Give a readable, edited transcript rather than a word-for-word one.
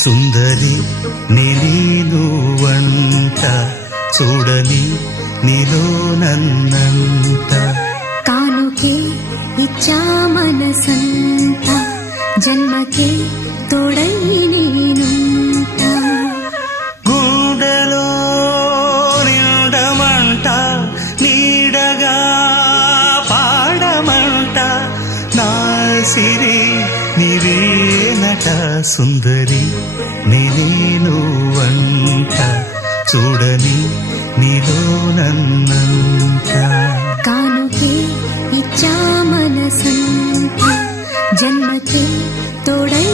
సుందరి నేను వంట చూడని నీలో నన్నంత కానుకే ఇచ్చా మనసంత జన్మకే తోడై నేనుంట గుండెలో నిండమంట నీడగా పాడమంట నా సిరి నీవేనట సుందరి నేను వంట చూడని నీలో నన్నంత కానుకే ఇచ్చా మనసంత జన్మకే తోడై